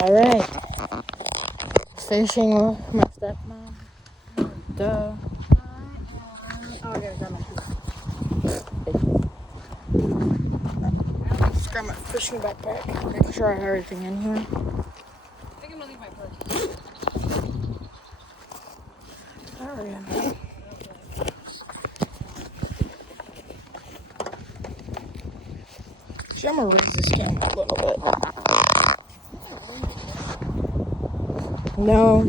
Alright. Fishing with my stepmom. Duh. Oh, I gotta grab my Just grab my fishing backpack. Make sure I have everything in here. I think I'm gonna leave my purse. Alright. I'm gonna raise this camera a little bit. No.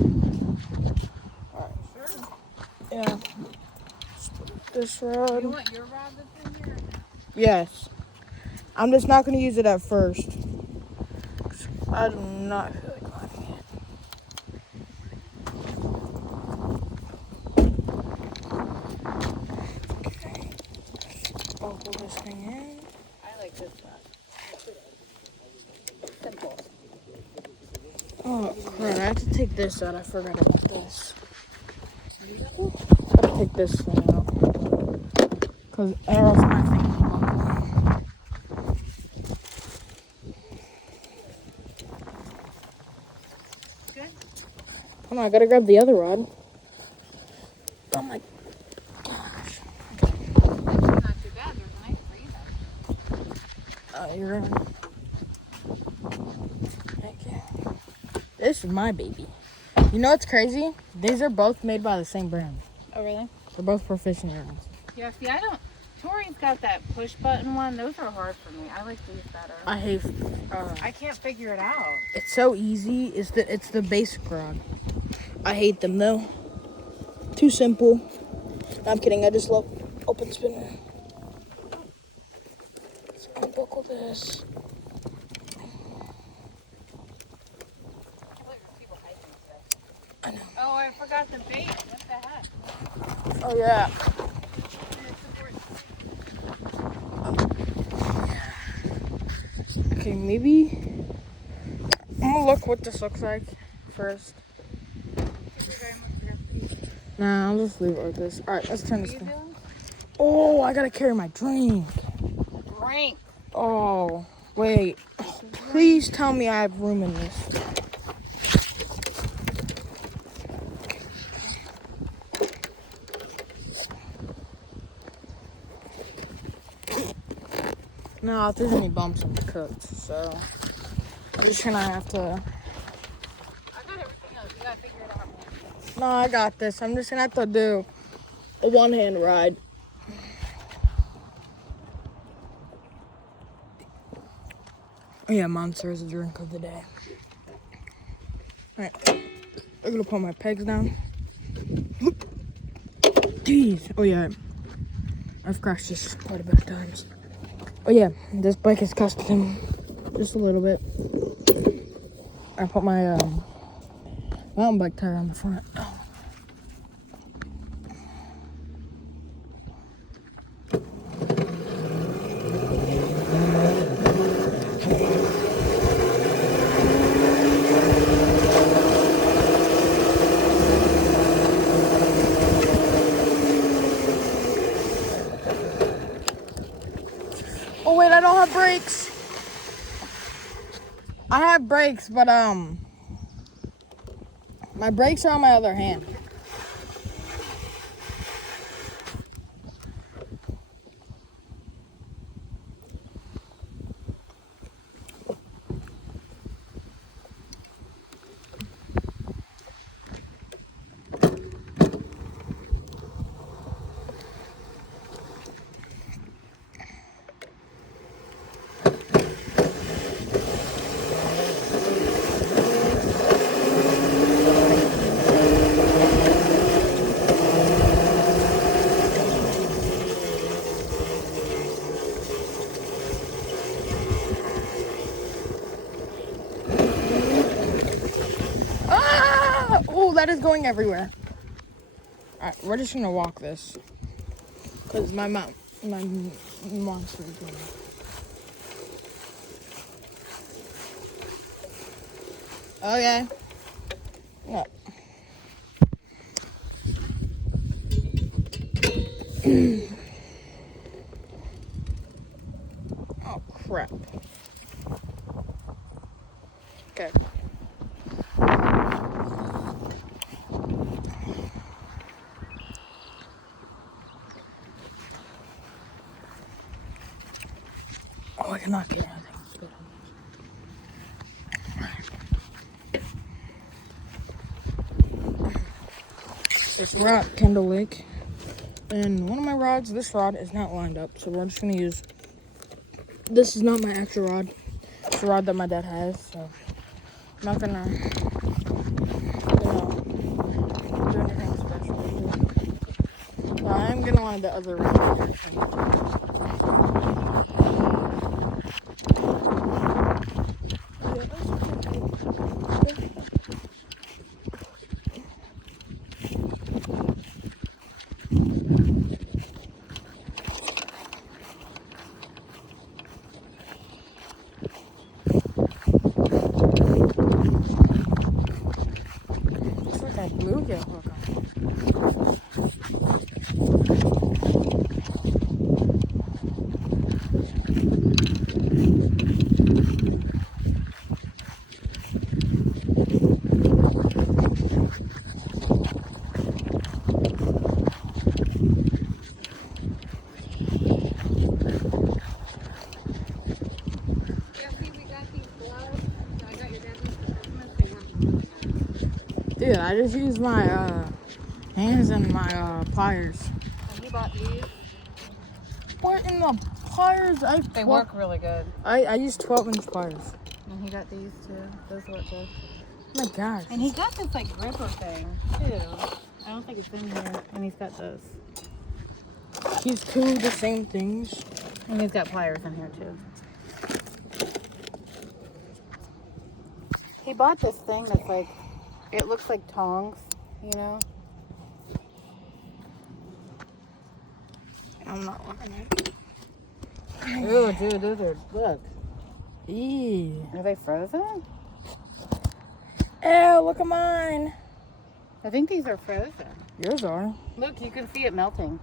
Alright. Sure. Yeah. This You rod. want your rod that's in here? Yes. I'm just not gonna use it at first. I do not feel like climbing it. Okay. Buckle this thing in. I like this one. Simple. Oh crap, I have to take this out. I forgot about this. I have to take this thing out. Because else my thing will buckle. Good? Hold on, I gotta grab the other rod. Oh my gosh. Not too bad. There's a nice breeze out. You're in. Thank you. This is my baby. You know what's crazy? These are both made by the same brand. Oh, really? They're both for fishing earrings. Yeah, see, I don't. Tori's got that push button one. Those are hard for me. I like these better. I hate. I can't figure it out. It's so easy. It's the basic rod. I hate them though. Too simple. No, I'm kidding. I just love open spinner. Let's unbuckle this. I know. Oh, I forgot the bait. What the heck? Oh yeah. Okay, maybe I'm gonna look what this looks like first. Nah, I'll just leave it like this. All right, let's turn this thing. Oh, I gotta carry my drink. Drink. Oh, wait. Oh, please tell me I have room in this. No, if there's any bumps, I'm cooked. So I'm just gonna have to. I got everything else. You gotta figure it out. No, I got this. I'm just gonna have to do a one-hand ride. Oh yeah, Monster is a drink of the day. All right, I'm gonna put my pegs down. Jeez. Oh yeah, I've crashed this quite a bit of times. Oh yeah, this bike is custom, just a little bit. I put my mountain bike tire on the front. Oh wait, I don't have brakes. I have brakes, but my brakes are on my other hand. Oh, that is going everywhere. All right, we're just gonna walk this because my monster is going. Okay. Yeah. Oh crap. Okay. It's we're at Kendall Lake. And one of my rods, this rod is not lined up. So we're just gonna use, this is not my actual rod. It's a rod that my dad has. So I'm not gonna, do anything special with it. But I am gonna line the other rod here. Looks like I blew your hook on. Dude, I just used my hands and my pliers. And he bought these. What in the pliers? They work really good. I used 12-inch pliers. And he got these too. Those work good. Oh my gosh. And he got this like gripper thing too. I don't think it's in here. And he's got those. He's two of the same things. And he's got pliers in here too. He bought this thing that's like, it looks like tongs, you know? I'm not looking at it. Oh, dude, those are, look. Eee. Are they frozen? Ew, look at mine. I think these are frozen. Yours are. Look, you can see it melting.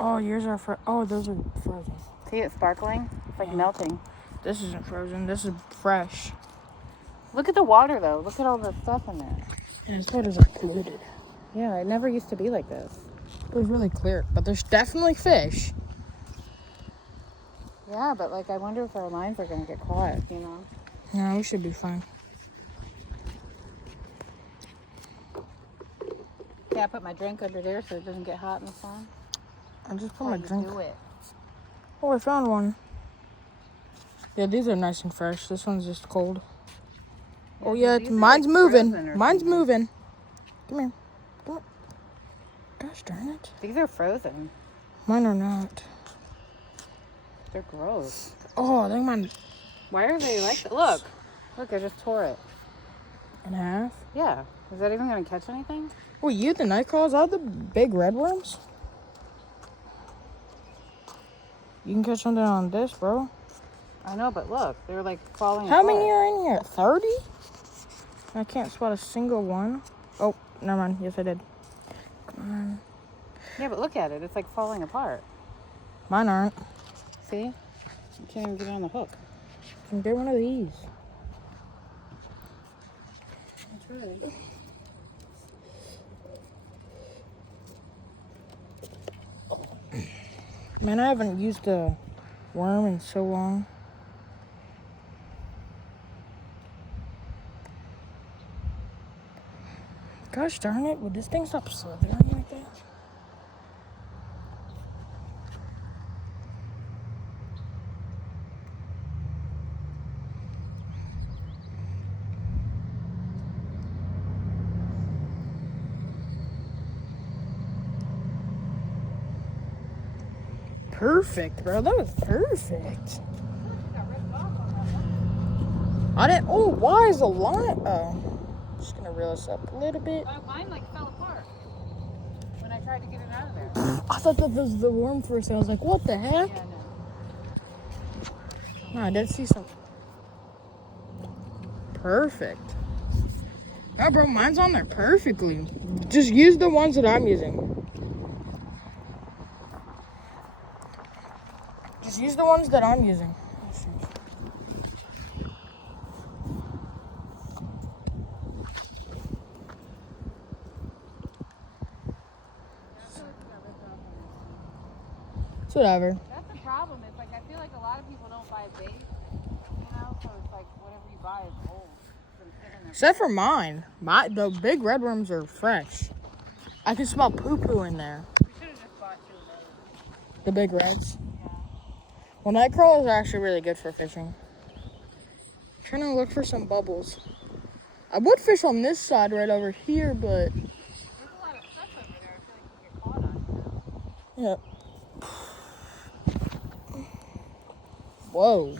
Oh, yours are oh, those are frozen. See it sparkling? It's like melting. This isn't frozen. This is fresh. Look at the water though. Look at all the stuff in there. And this water's like polluted. Yeah, it never used to be like this. It was really clear, but there's definitely fish. Yeah, but like I wonder if our lines are gonna get caught, you know? No, we should be fine. Yeah, I put my drink under there so it doesn't get hot in the sun. I just put How my you drink. do it. Oh, I found one. Yeah, these are nice and fresh. This one's just cold. Oh yeah, these are, mine's like, frozen moving. or Mine's something. moving. Come here. Come here. Gosh darn it. These are frozen. Mine are not. They're gross. Oh, I think mine Why are they like that? Look, I just tore it. in half. Yeah, is that even gonna catch anything? Oh, you the night crawls out the big red worms? You can catch something on this, bro. I know, but look, they're like falling How apart. many are in here? 30? I can't spot a single one. Oh, never mind. Yes, I did. Come on. Yeah, but look at it. It's like falling apart. Mine aren't. See? You can't even get it on the hook. I can get one of these. That's right. Man, I haven't used a worm in so long. Gosh darn it, would this thing stop slithering like that? Perfect, bro. That was perfect. I didn't. Oh, why is the line? Oh, just gonna reel this up a little bit. Mine like fell apart when I tried to get it out of there. I thought that was the worm first. I was like, what the heck? Yeah, no. No, I did see something. Perfect. Oh, bro, mine's on there perfectly. Just use the ones that I'm using. Just use the ones that I'm using. It's whatever. That's the problem. It's like I feel like a lot of people don't buy bait, you know. So it's like whatever you buy is old. Except for mine. The big red worms are fresh. I can smell poo-poo in there. We should have just bought 2 of those. The big reds. Yeah. Well, night crawlers are actually really good for fishing. Trying to look for some bubbles. I would fish on this side right over here, but There's a lot of stuff over there. I feel like you get caught on. yeah. Whoa.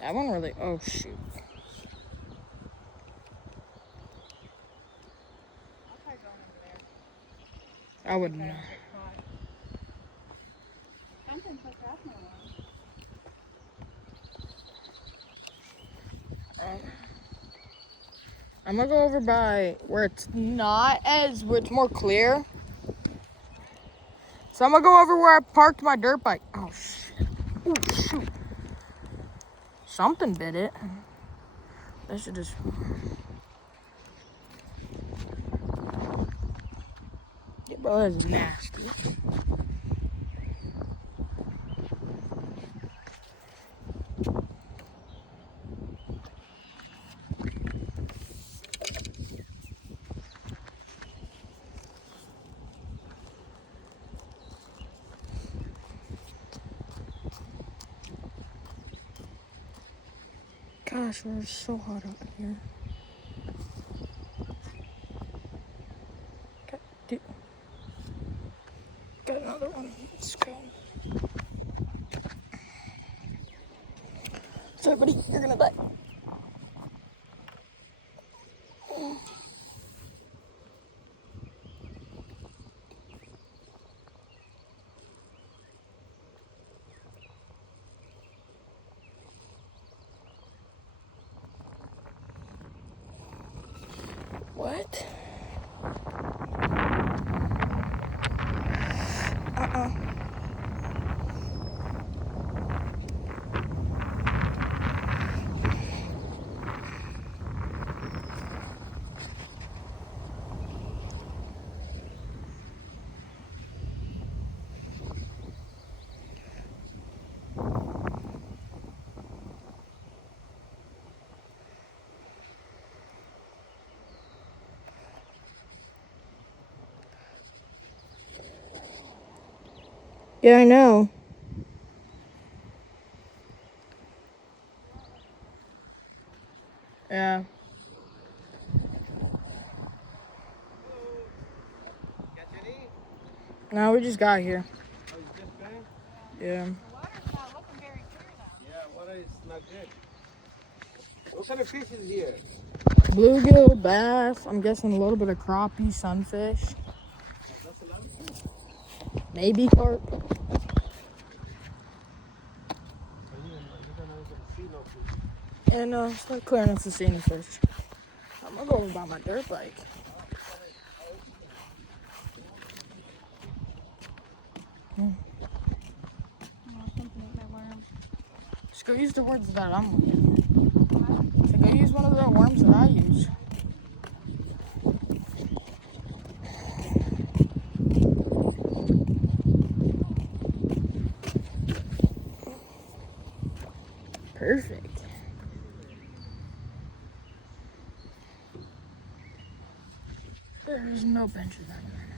That one really, oh shoot. I'll try going over there. I would Try not. to get caught. Something put that one on. I'm gonna go over by where it's not as, where it's more clear. So I'm gonna go over where I parked my dirt bike. Oh shit. Oh shoot. Something bit it. I should just. Yeah, bro, that's nasty. Gosh, it's so hot out here. Got another one. Let's go. Sorry, buddy, you're gonna die. What? Yeah, I know. Yeah. No, we just got here. Oh, you just came? Yeah. The water's not looking very clear though. Yeah, water is not good. What kind of fish is here? Bluegill, bass, I'm guessing a little bit of crappie, sunfish, That's a lot of fish. maybe carp. But you're not even see no fish. And it's not clear enough to see any fish. I'm gonna go over by my dirt bike. Oh, something ate my worm. Just go use the words that I'm using. So go use one of the worms that I use. Perfect. There's no benches on here right now.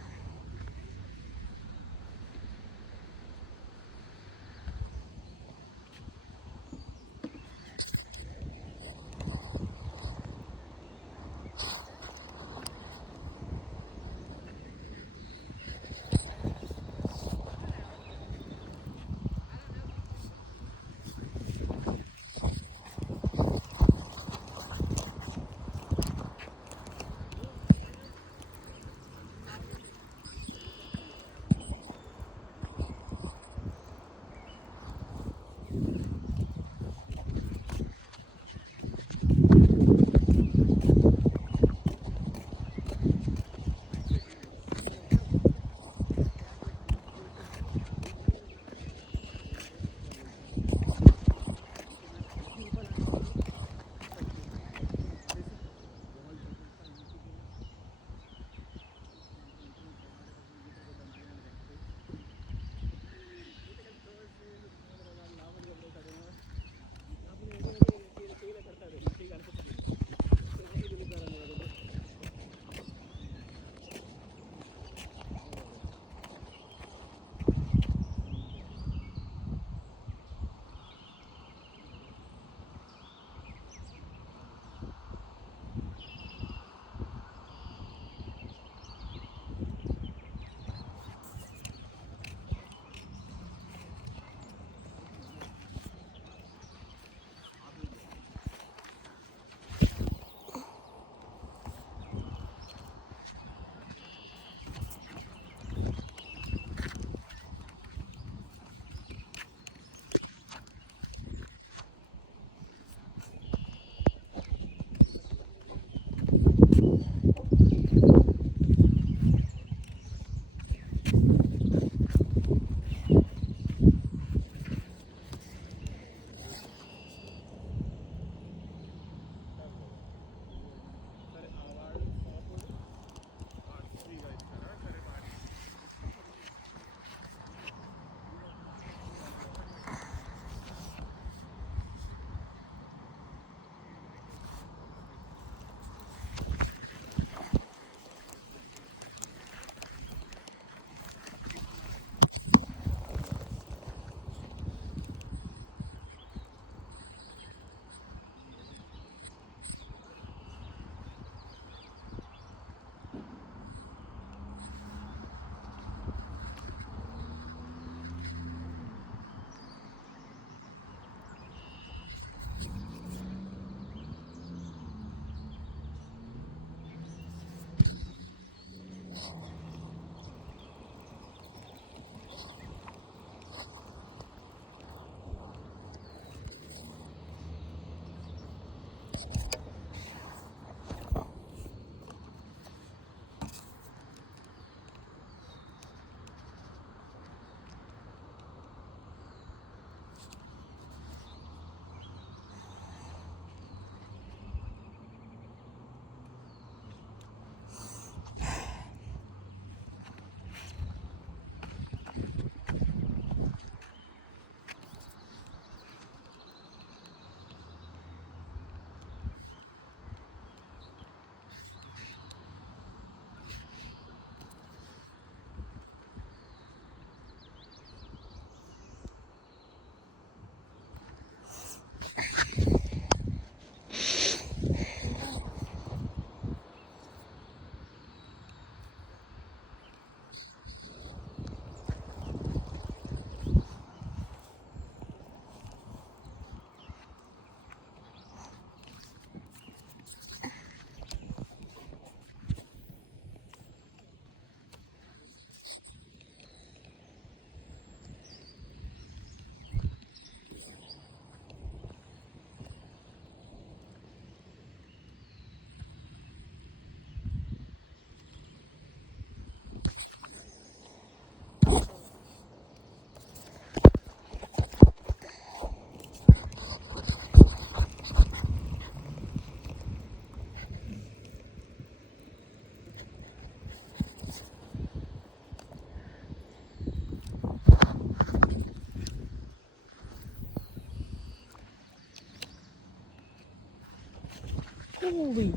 Holy.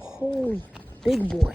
Holy big boy.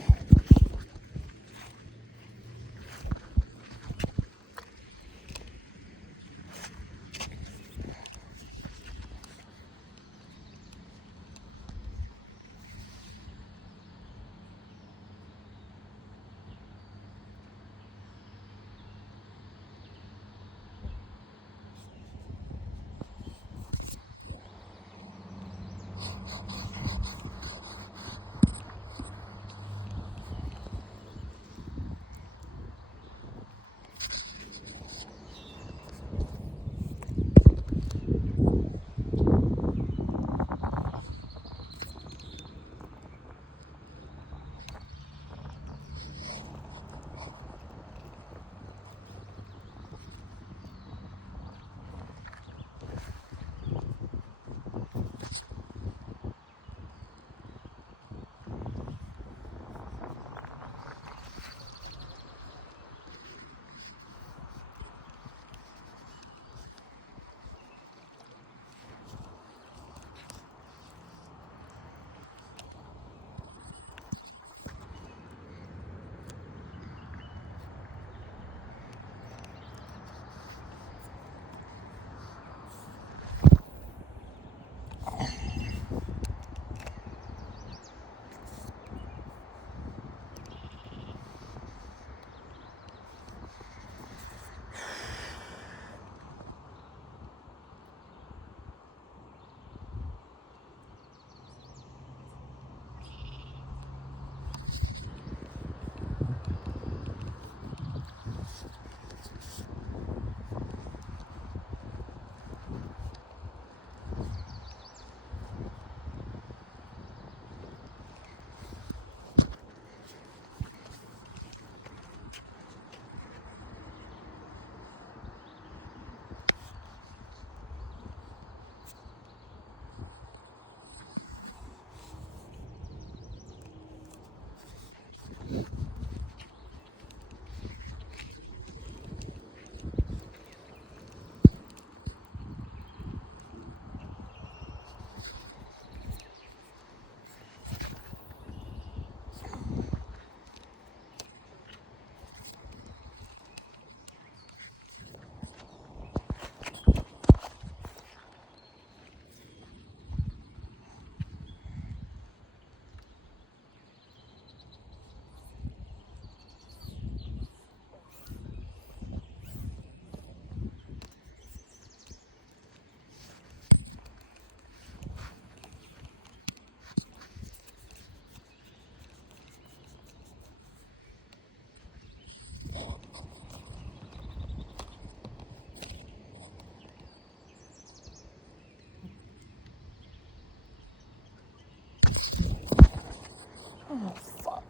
Oh, fuck.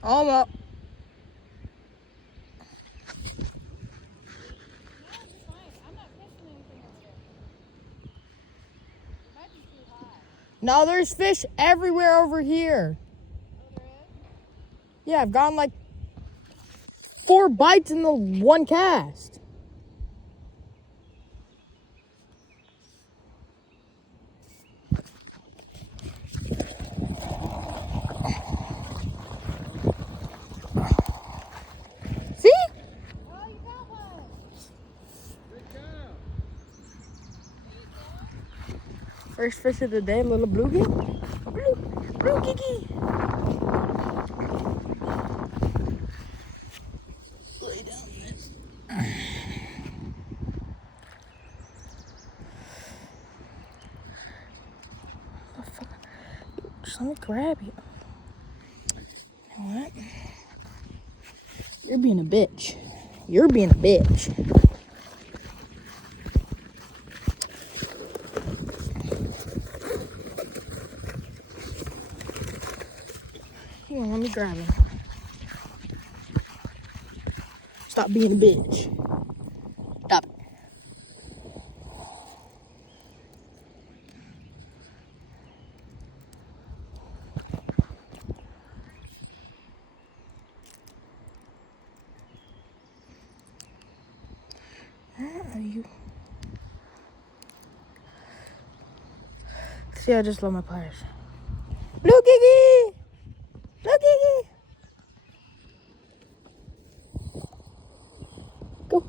Almost. No, there's fish everywhere over here. Yeah, I've gotten like 4 bites in the one cast. See? First fish of the day, little bluegie. Blue giggy. Lay down this. Just let me grab you. You know what? You're being a bitch. You're being a bitch. Here, let me grab him. Stop being a bitch. Stop it. Where are you? See, I just love my pliers. Blue Gigi! Blue Gigi! Go.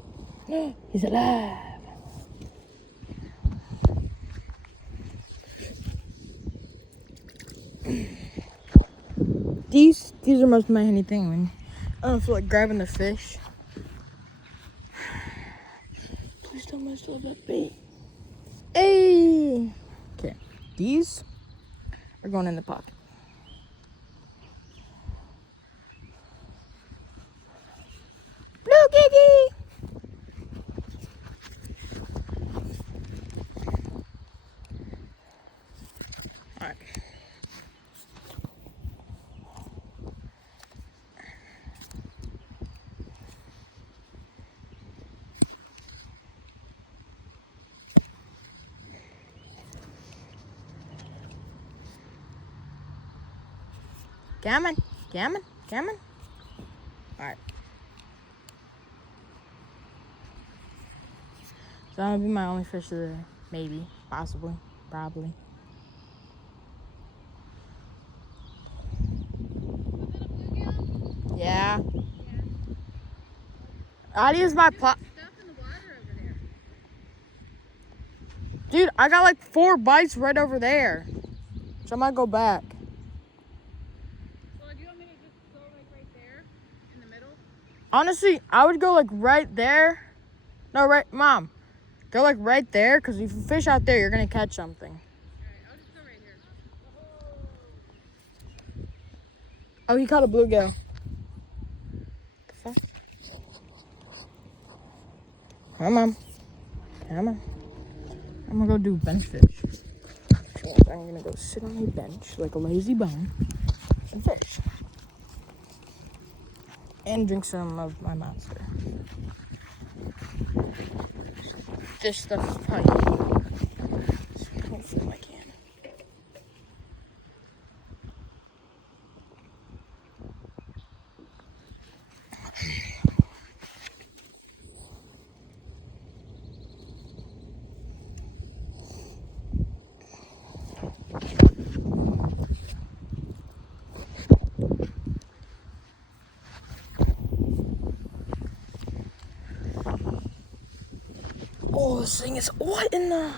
He's alive. These are most of my anything when I don't feel like grabbing the fish. Please tell me I still have that bait. Hey! Okay, these are going in the pocket. Blue Gigi! Alright. Come on, come on, come on. Alright. So that'll be my only fish of the day. Maybe, possibly, probably. Yeah. I'd use my Dude, I got like 4 bites right over there. So I might go back. Well, do you want me to just go like right there in the middle? Honestly, I would go like right there. No, right, Mom. Go like right there, because if you fish out there, you're going to catch something. Alright, I'll just go right here. Oh, he caught a bluegill. Come on. Come on. I'm going to go do bench fish. I'm going to go sit on a bench like a lazy bum and fish. And drink some of my monster. This stuff is probably... Hopefully I can. Oh, this thing is what in the...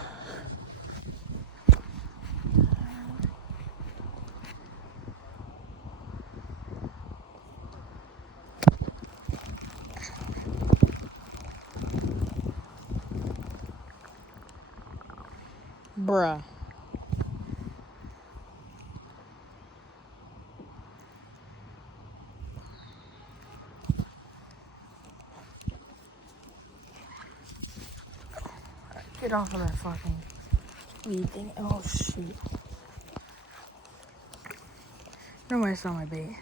Bruh. Get off of that fucking weed thing. Oh, shoot. No way I saw my bait.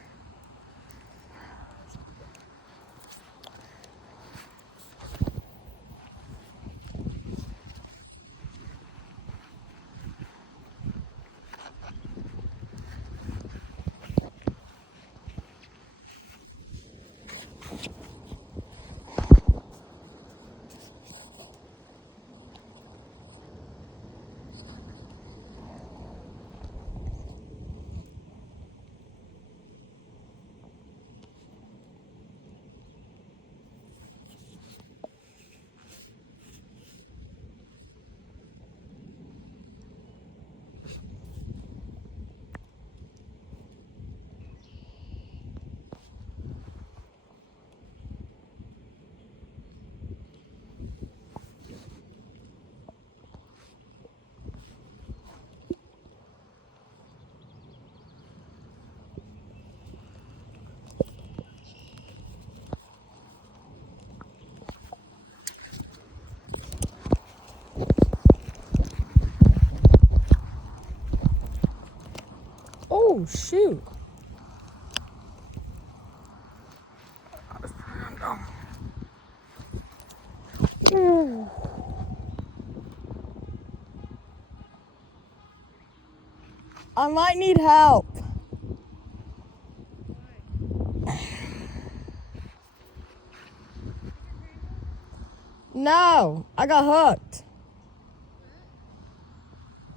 shoot. Ooh. I might need help. No, I got hooked.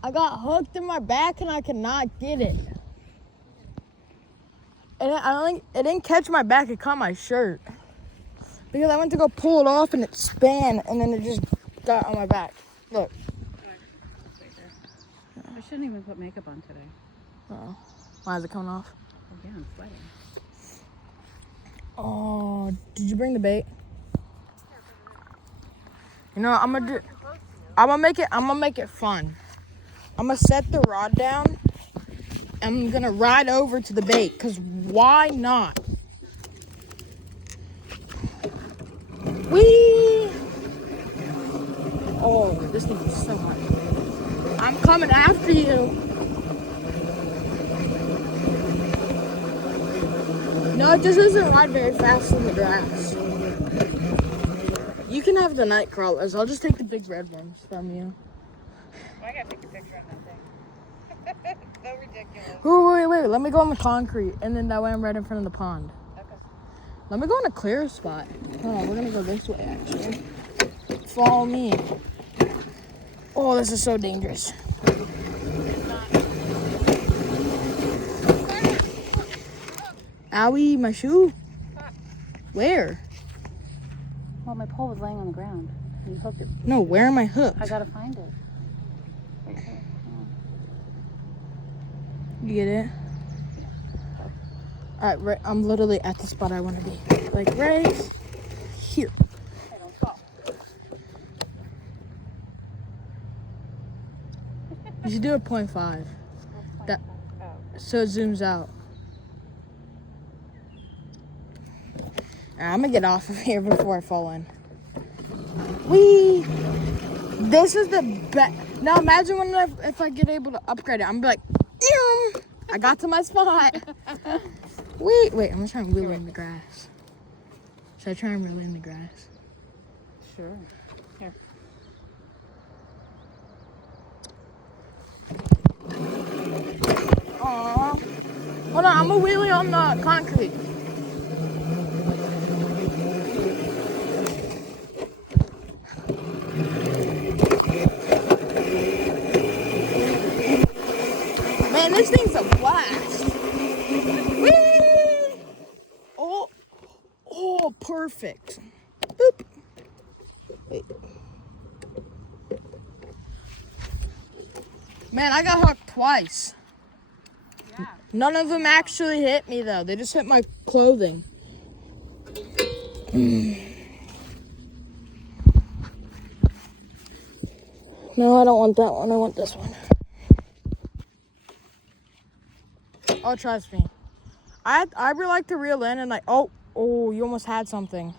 I got hooked in my back and I could not get it. And it didn't catch my back, it caught my shirt. Because I went to go pull it off and it span and then it just got on my back. Look. I shouldn't even put makeup on today. Uh-oh. Why is it coming off? Oh, yeah, I'm sweating. Oh, did you bring the bait? You know, I'm gonna make it fun. I'm gonna set the rod down. I'm gonna ride over to the bait, cause why not? Whee! Oh, this thing is so hot. I'm coming after you. No, it just doesn't ride very fast in the grass. You can have the night crawlers. I'll just take the big red ones from you. I gotta take a picture of that thing. So ridiculous. Wait. Let me go on the concrete, and then that way I'm right in front of the pond. Okay. Let me go in a clear spot. Oh, we're gonna go this way, actually. Follow me. Oh, this is so dangerous. Owie, my shoe. Where? Well, my pole was laying on the ground. You hooked it. No, where am I hooked? I gotta find it. Right here. You get it? All right, I'm literally at the spot I want to be. Like right here. I don't fall. You should do a 0.5. That so it zooms out. I'm gonna get off of here before I fall in. Whee! This is the best. Now imagine if I get able to upgrade it. I'm gonna be like, ew, I got to my spot. Wait, I'm gonna try and wheel in the grass. Should I try and reel in the grass? Sure. Here. Aww. Hold on, I'm gonna wheelie on the concrete. Man, this thing's a blast. Whee! Oh, perfect. Boop. Wait. Man, I got hooked twice. Yeah. None of them actually hit me though. They just hit my clothing. No, I don't want that one. I want this one. Oh, trust me. I really like to reel in and like, oh, you almost had something.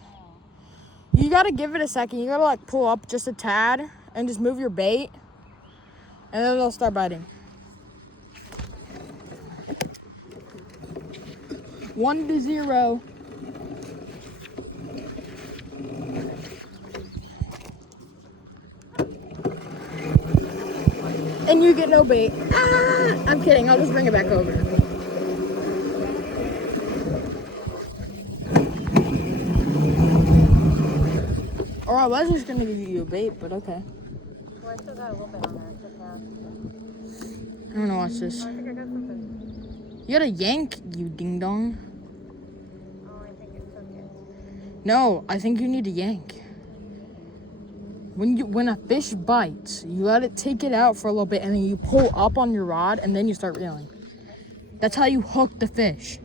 You gotta give it a second. You gotta like pull up just a tad and just move your bait, and then they'll start biting. 1-0. And you get no bait. Ah! I'm kidding. I'll just bring it back over. Or I was just gonna give you a bait, but okay. Well, I still got a little bit on there. I took out. I don't know. Watch this. I think I got something. You gotta yank, you ding dong. Oh, I think it took it. No, I think you need to yank. When a fish bites, you let it take it out for a little bit, and then you pull up on your rod, and then you start reeling. That's how you hook the fish.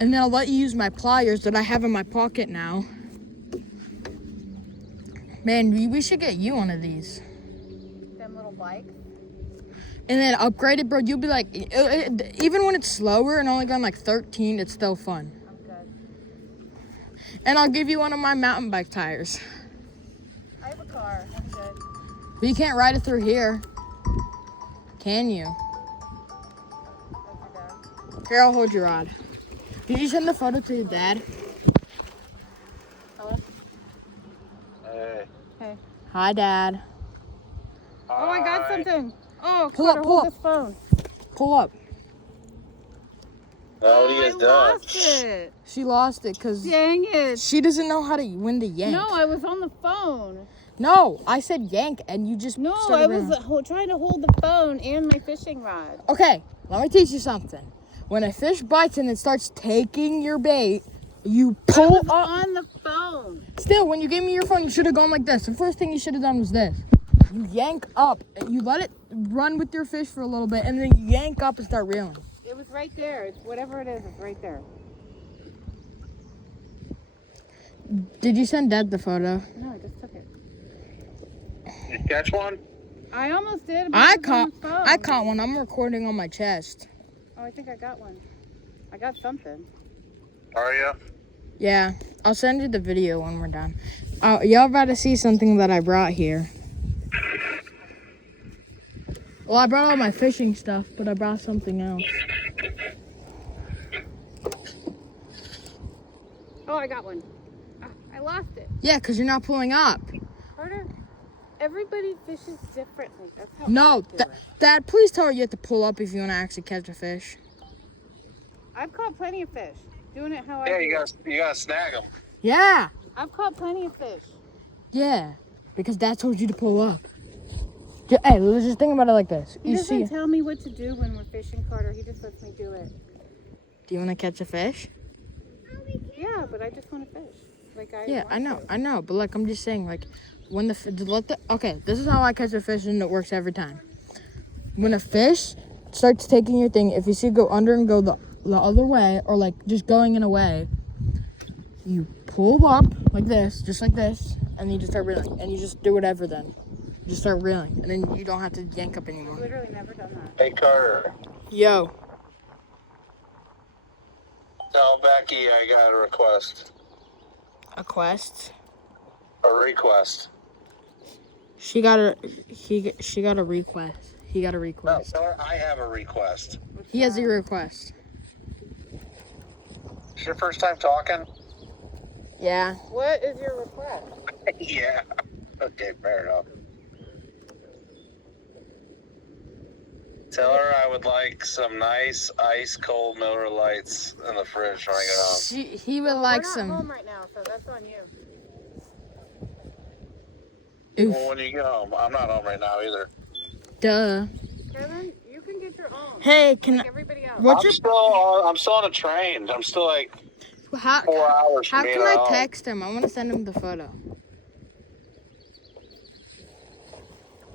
And then I'll let you use my pliers that I have in my pocket now. Man, we should get you one of these. Them little bikes. And then upgrade it, bro. You'll be like, even when it's slower and only going like 13, it's still fun. I'm good. And I'll give you one of my mountain bike tires. I have a car. I'm good. But you can't ride it through here. Can you? That's your dad. Here, I'll hold your rod. Did you send the photo to your dad? Hello? Hey. Hey. Hi, Dad. Oh, I got Hi. something. Oh, Pull up, Carter, pull hold up. this phone. Pull up. Oh, what are you I guys done? lost it. She lost it because Dang it. she doesn't know how to when to yank. No, I was on the phone. No, I said yank and you just No, started I was reeling. trying to hold the phone and my fishing rod. Okay, let me teach you something. When a fish bites and it starts taking your bait, you I pull was up. on the phone. Still, when you gave me your phone, you should have gone like this. The first thing you should have done was this. You yank up, and you let it run with your fish for a little bit, and then you yank up and start reeling. It was right there. It's whatever it is, it's right there. Did you send Dad the photo? No, I just took it. You catch one? I almost did. But I it was on caught. the phone. I caught one. I'm recording on my chest. Oh, I think I got one. I got something. Are you? Yeah, I'll send you the video when we're done. Y'all about to see something that I brought here. Well, I brought all my fishing stuff, but I brought something else. Oh, I got one. I lost it. Yeah, because you're not pulling up. Carter, everybody fishes differently. That's how No, I do it. Dad, please tell her you have to pull up if you want to actually catch a fish. I've caught plenty of fish. Doing it how I Yeah, do you it. gotta snag them. Yeah, I've caught plenty of fish. yeah, because Dad told you to pull up. Hey, let's just think about it like this. He You doesn't see, tell me what to do when we're fishing, Carter. He just lets me do it. do you want to catch a fish? Yeah, but I just want to fish. Like Yeah, want I to. know, but like I'm just saying, like when okay, this is how I catch a fish and it works every time. When a fish starts taking your thing, if you see it go under and go the other way, or like just going in a way, you pull up like this, just like this, and you just start reeling, and you just do whatever then. You just start reeling, and then you don't have to yank up I've anymore. literally never done that. Hey, Carter. Yo, Tell Becky I got a request. a quest. A request. She got a she got a request. He got a No, request. tell her I have a request. He has a request. It's your first time talking? Yeah. What is your request? Yeah. Okay, fair enough. Tell her I would like some nice ice cold Miller Lights in the fridge when I get home. He would like We're not some. home right now, so that's on you. Oof. Well, when you get home, I'm not home right now either. Duh. Kevin, you can get your own. Hey, can Like everybody else. What's I'm still on a train. I'm still like how 4 hours from how being can I home. text him? I want to send him the photo.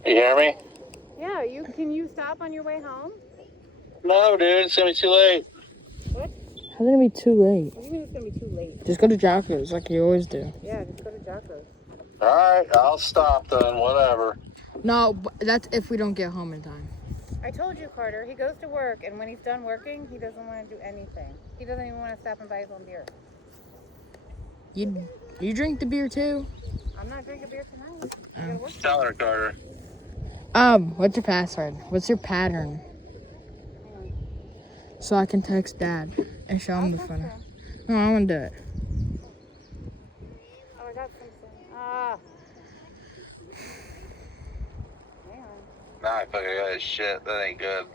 You hear me? Yeah, can you stop on your way home? No, dude, it's gonna be too late. What? How's it gonna be too late? What do you mean it's gonna be too late? Just go to Jocko's like you always do. Yeah, just go to Jocko's. All right, I'll stop then. Whatever. No, but that's if we don't get home in time. I told you, Carter, he goes to work, and when he's done working, he doesn't want to do anything. He doesn't even want to stop and buy his own beer. You drink the beer too? I'm not drinking beer tonight. I gotta work. Tell her, Carter. What's your password? What's your pattern? So I can text Dad and show him the I'll photo. text him. No, I want to do it. Oh, I got something. Ah. Hang on. Nah, I fucking got his shit. That ain't good.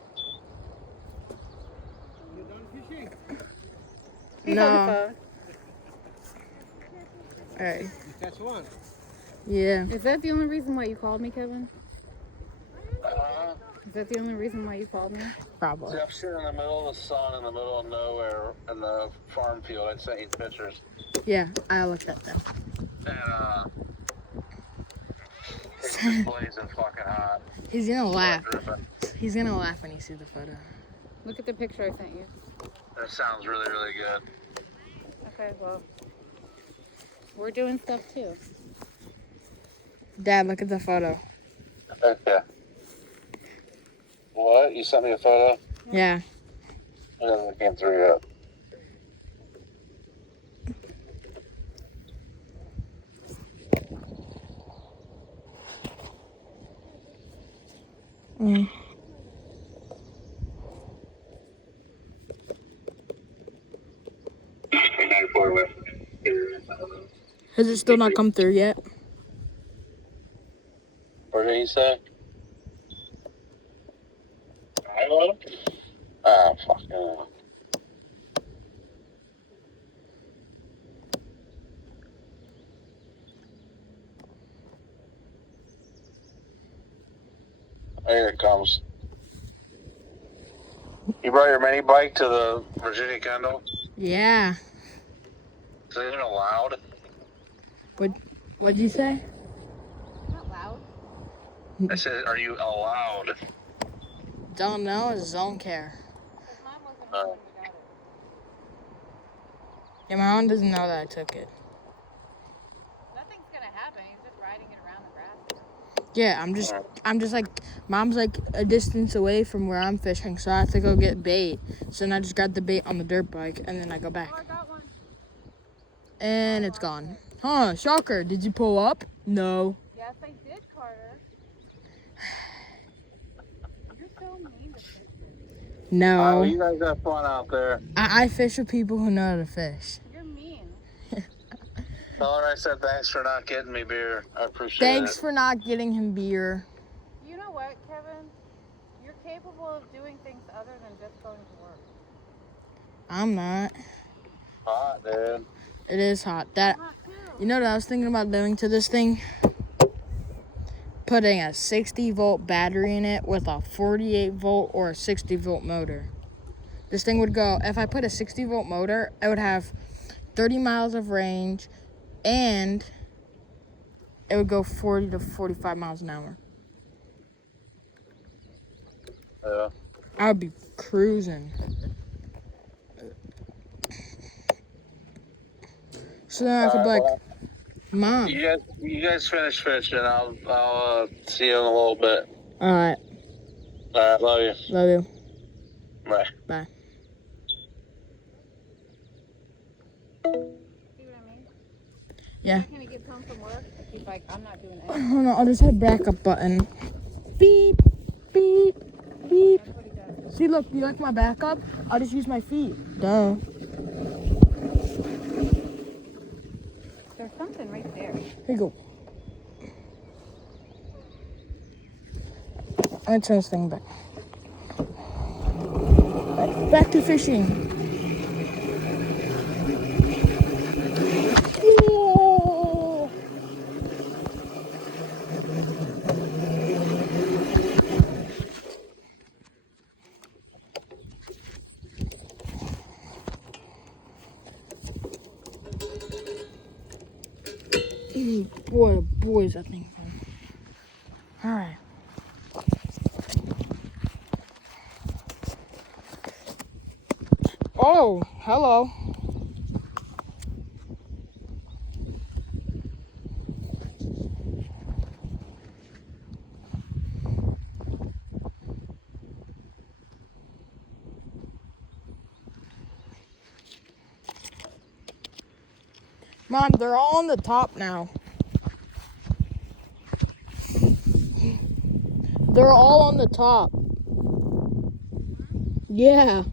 He's No. on the phone. All right. You catch one. Yeah. Is that the only reason why you called me, Kevin? Uh, Is that the only reason why you called me? Probably. I'm sitting in the middle of the sun, in the middle of nowhere, in the farm field. I sent you pictures. Yeah, I looked at them. And, it's just blazing fucking hot. He's gonna laugh. Dripping. He's gonna laugh when he sees the photo. Look at the picture I sent you. That sounds really, really good. Okay, well, we're doing stuff too. Dad, look at the photo. Okay. What? You sent me a photo? Yeah. It hasn't came through yet. Has it still not come through yet? What did he say? Ah, fuck. Here it comes. You brought your mini bike to the Virginia Kendall? Yeah. Is it even allowed? What'd you say? Not loud. I said, are you allowed? Don't know. It's his own care. Because mine wasn't home when we got it. Yeah, my mom doesn't know that I took it. Nothing's gonna happen. He's just riding it around the grass. Yeah, I'm just like, mom's like a distance away from where I'm fishing, so I have to go get bait. So then I just got the bait on the dirt bike, and then I go back. Oh, I got one. And it's gone. Huh, shocker. Did you pull up? No. Yes, I did, Carter. You're so mean to fish. No. Oh, you guys have fun out there. I fish with people who know how to fish. You're mean. Tell her I said thanks for not getting me beer. I appreciate Thanks it. for not getting him beer. You know what, Kevin? You're capable of doing things other than just going to work. I'm not. Hot, dude. It is hot. Not too. You know what I was thinking about doing to this thing? Putting a 60-volt battery in it with a 48-volt or a 60-volt motor. This thing would go, if I put a 60-volt motor, I would have 30 miles of range, and it would go 40 to 45 miles an hour. Yeah. I would be cruising. So then I could be like, Mom. You guys finish fishing. I'll see you in a little bit. All right. All right, love you. Love you. Bye. Bye. See what I mean? Yeah. When he gets home from work, he's like, I'm not doing anything. Hold on, I'll just hit backup button. Beep, beep, beep. That's what he does. See, look, you like my backup? I'll just use my feet. Duh. There's something right there. Here you go. I'm gonna turn this thing back. Back to fishing. Whoa. Boy, is that thing fun. All right. Oh, hello. Mom, they're all on the top now. They're all on the top. Yeah.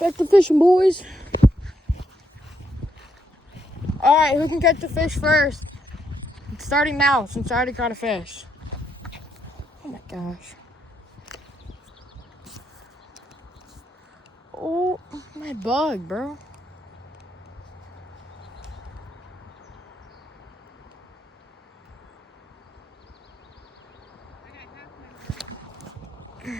Back to fishing, boys. All right, who can catch the fish first? It's starting now, since I already caught a fish. Oh my gosh. Oh, my bug, bro. He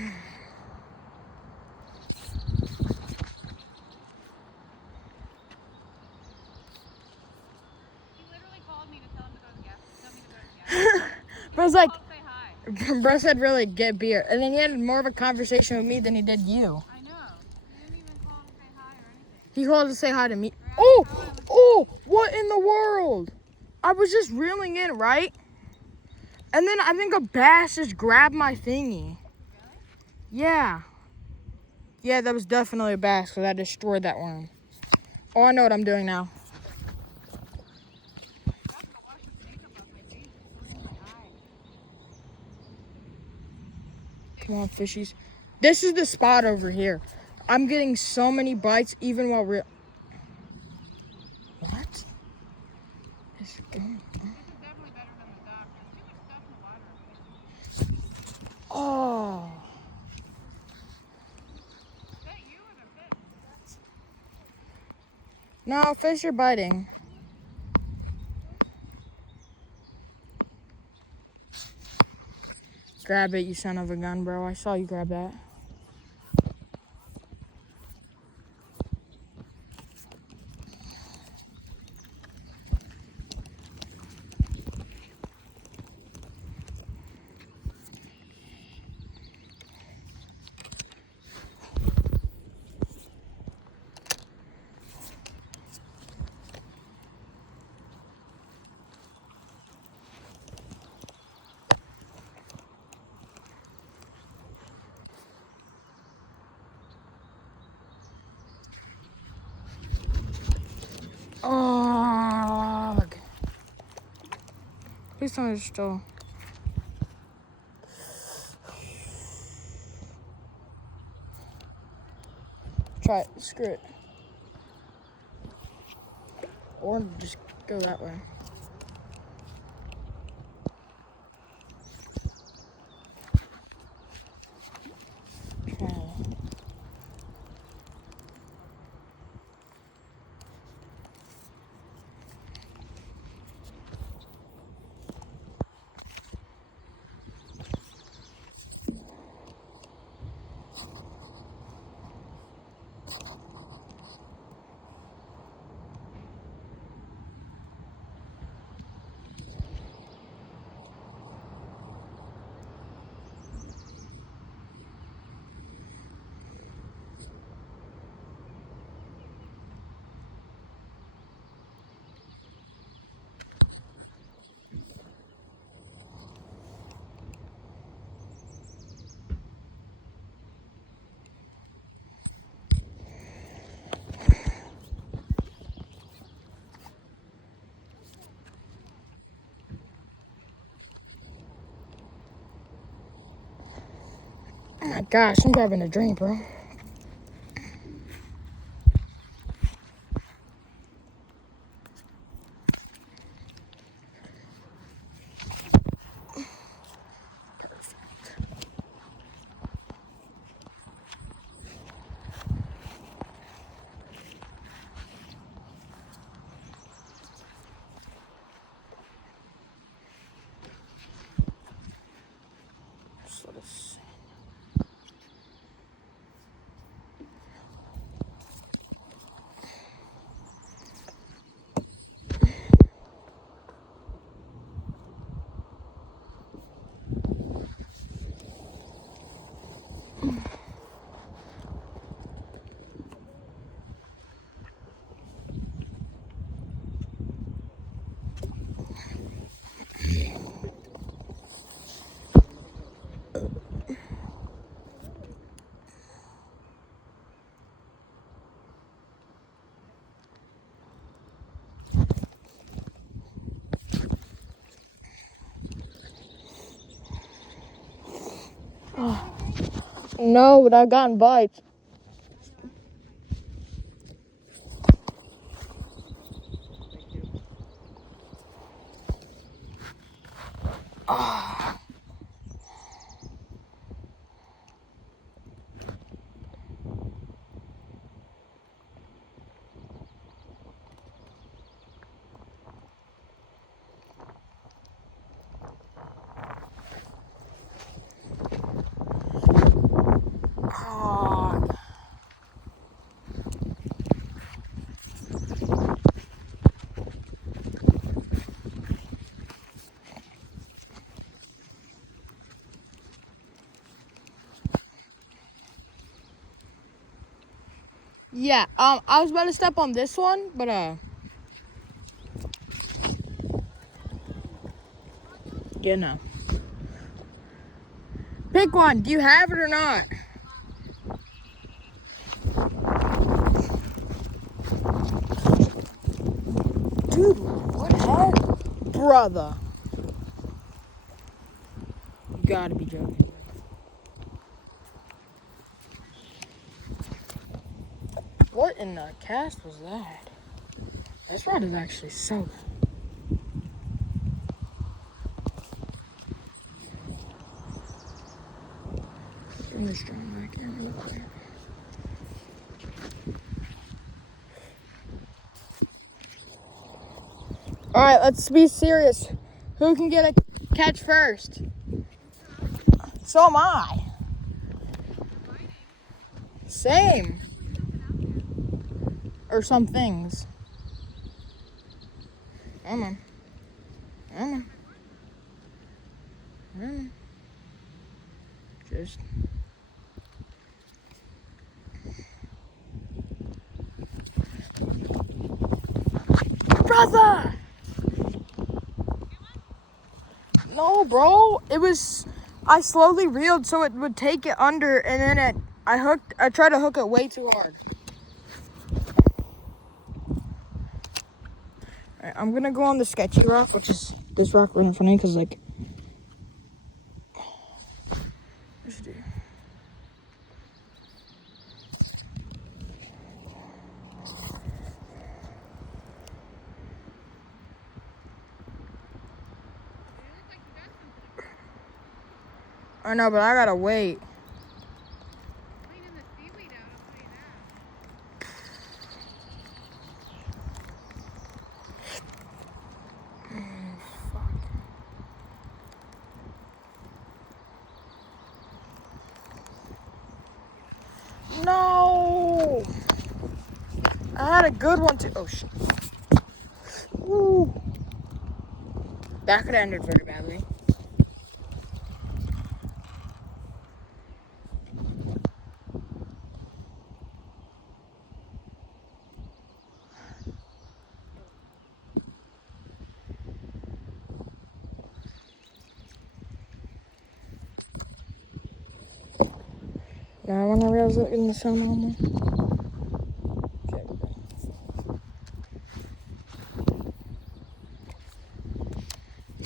literally called me to tell him to go to the gas. Tell me to go to the gas. Bro's like, Say hi. bro said really get beer. And then he had more of a conversation with me than he did you. I know. He didn't even call to say hi or anything. He called to say hi to me. Oh, what in the world? I was just reeling in, right? And then I think a bass just grabbed my thingy. Yeah. Yeah, that was definitely a bass because I destroyed that worm. Oh, I know what I'm doing now. Come on, fishies. This is the spot over here. I'm getting so many bites even while we're... What? Is it going on? Definitely better than the dock. There's too much stuff in the water. Oh. Is that you or the fish? No, fish are biting. Grab it, you son of a gun, bro. I saw you grab that. Oh, look. Please tell me it's still. Try it. Screw it. Or just go that way. Try it. Oh my gosh, I'm grabbing a drink, bro. So let's... No, but I've gotten bites. Oh. Yeah, I was about to step on this one, but yeah, no. Pick one. Do you have it or not? Dude, what the heck? Brother. You gotta be joking. What in the cast was that? This rod is actually so good. Bring this drum back here real quick. Alright, let's be serious. Who can get a catch first? So am I. Same. Or some things. Come on. Come on. Come on. Just. Brother! No, bro. It was. I slowly reeled so it would take it under, and then I tried to hook it way too hard. Alright, I'm gonna go on the sketchy rock, which is this rock right in front of me, because, like. What should I do? I know, but I gotta wait. Cleaning the seaweed out, I'll say that. No! I had a good one too. Oh shit. Ooh. That could have ended very badly. Now I wanna realize it in the sun almost. Okay.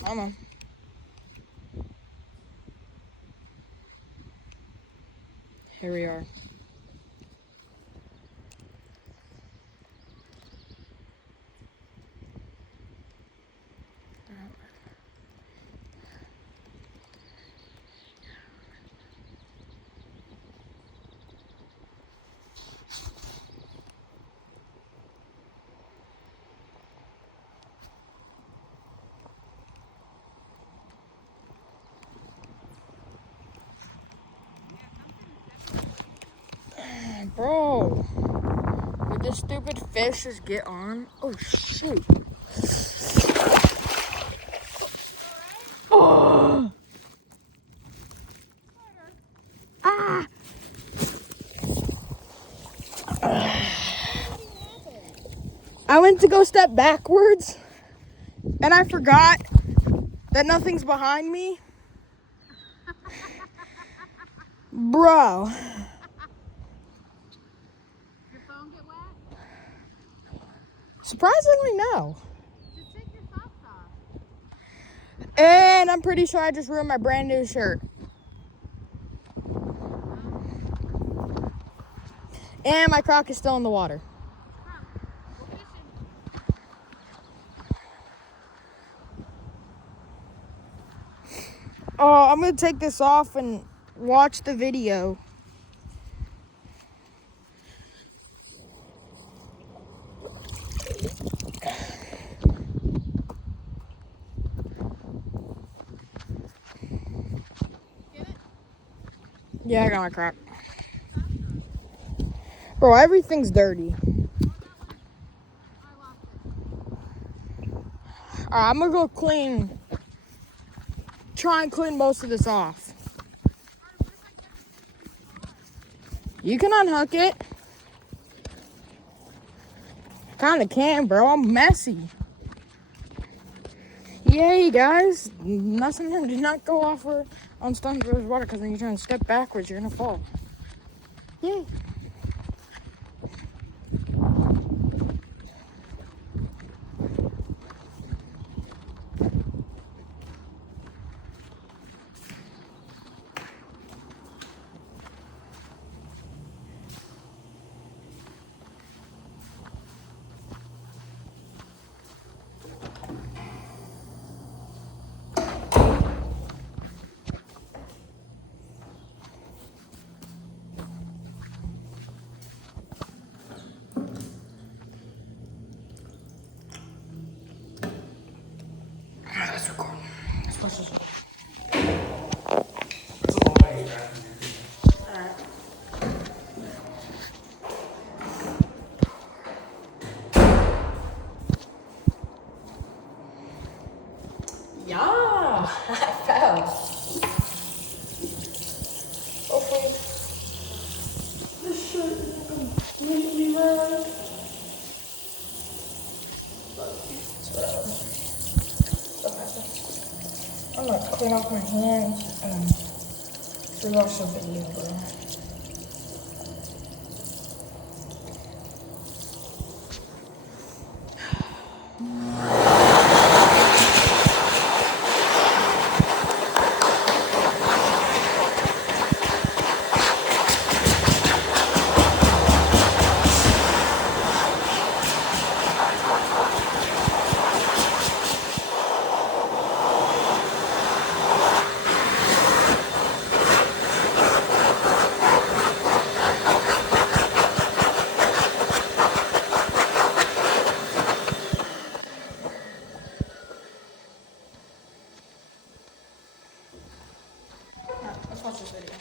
Come on. Here we are. Bro, would this stupid fish just get on? Oh shoot. Oh. Ah. I went to go step backwards and I forgot that nothing's behind me. Bro. Your phone get wet? Surprisingly, no. Just take your socks off. And I'm pretty sure I just ruined my brand new shirt. And my crock is still in the water. Go fishing. Oh, I'm gonna take this off and watch the video. Get it? Yeah, I got my crock. Bro, everything's dirty. I lost it. Alright, I'm gonna go try and clean most of this off. You can unhook it. Kinda can, bro. I'm messy. Yay, guys! Lesson learned. Do not go off on stones where there's water, because when you try and step backwards, you're gonna fall. Yay! Alright, let's record. Let's watch this. Yeah, I fell. Hopefully, this shirt isn't completely red. I'm gonna clean off my hands and watch the video, bro. Let's watch this video.